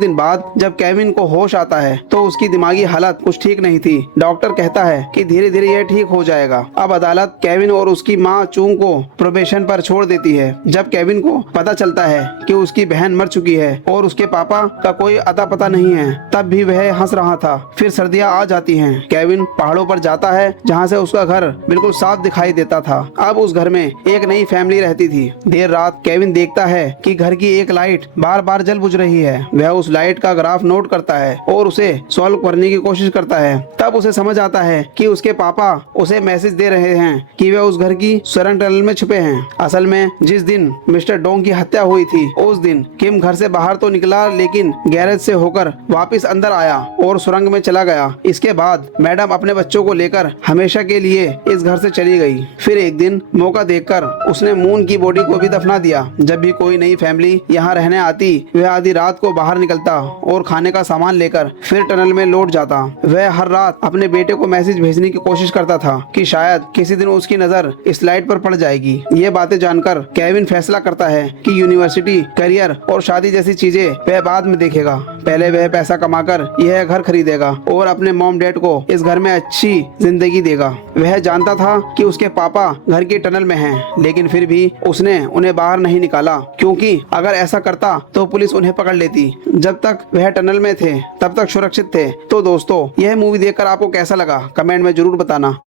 दिन बाद जब केविन को होश आता है तो उसकी दिमागी हालत कुछ ठीक नहीं थी। डॉक्टर कहता है कि धीरे धीरे यह ठीक हो जाएगा। अब अदालत केविन और उसकी माँ चूंग को प्रोबेशन पर छोड़ देती है। जब केविन को पता चलता है कि उसकी बहन मर चुकी है और उसके पापा का कोई अता पता नहीं है, तब भी वह हंस रहा था। फिर सर्दियाँ आ जाती हैं। केविन पहाड़ों पर जाता है जहाँ से उसका घर बिल्कुल साफ दिखाई देता था। अब उस घर में एक नई फैमिली रहती थी। देर रात केविन देखता है कि घर की एक लाइट बार बार जल बुझ रही है। वह उस लाइट का ग्राफ नोट करता है और उसे सॉल्व करने की कोशिश करता है। तब उसे समझ आता है कि उसके पापा उसे मैसेज दे रहे हैं कि वह उस घर की सुरंग टनल में छुपे हैं। असल में जिस दिन मिस्टर डोंग की हत्या हुई थी उस दिन किम घर से बाहर तो निकला, लेकिन गैरेज से होकर वापस अंदर आया और सुरंग में चला गया। इसके बाद मैडम अपने बच्चों को लेकर हमेशा के लिए इस घर से चली गई। फिर एक दिन मौका देखकर उसने मून की बॉडी को भी दफना दिया। जब भी कोई नई फैमिली यहाँ रहने आती वह आधी रात को बाहर निकलता और खाने का सामान लेकर फिर टनल में लौट जाता। वह हर रात अपने बेटे को मैसेज भेजने की कोशिश करता था कि शायद किसी दिन उसकी नजर इस लाइट पर पड़ जाएगी। ये बातें जानकर केविन फैसला करता है कि यूनिवर्सिटी, करियर और शादी जैसी चीजें वह बाद में देखेगा। पहले वह पैसा कमाकर यह घर खरीदेगा और अपने मॉम डैड को इस घर में अच्छी जिंदगी देगा। वह जानता था कि उसके पापा घर की टनल में हैं, लेकिन फिर भी उसने उन्हें बाहर नहीं निकाला, क्योंकि अगर ऐसा करता तो पुलिस उन्हें पकड़ लेती। जब तक वह टनल में थे तब तक सुरक्षित थे। तो दोस्तों, यह मूवी देखकर आपको कैसा लगा कमेंट में जरूर बताना।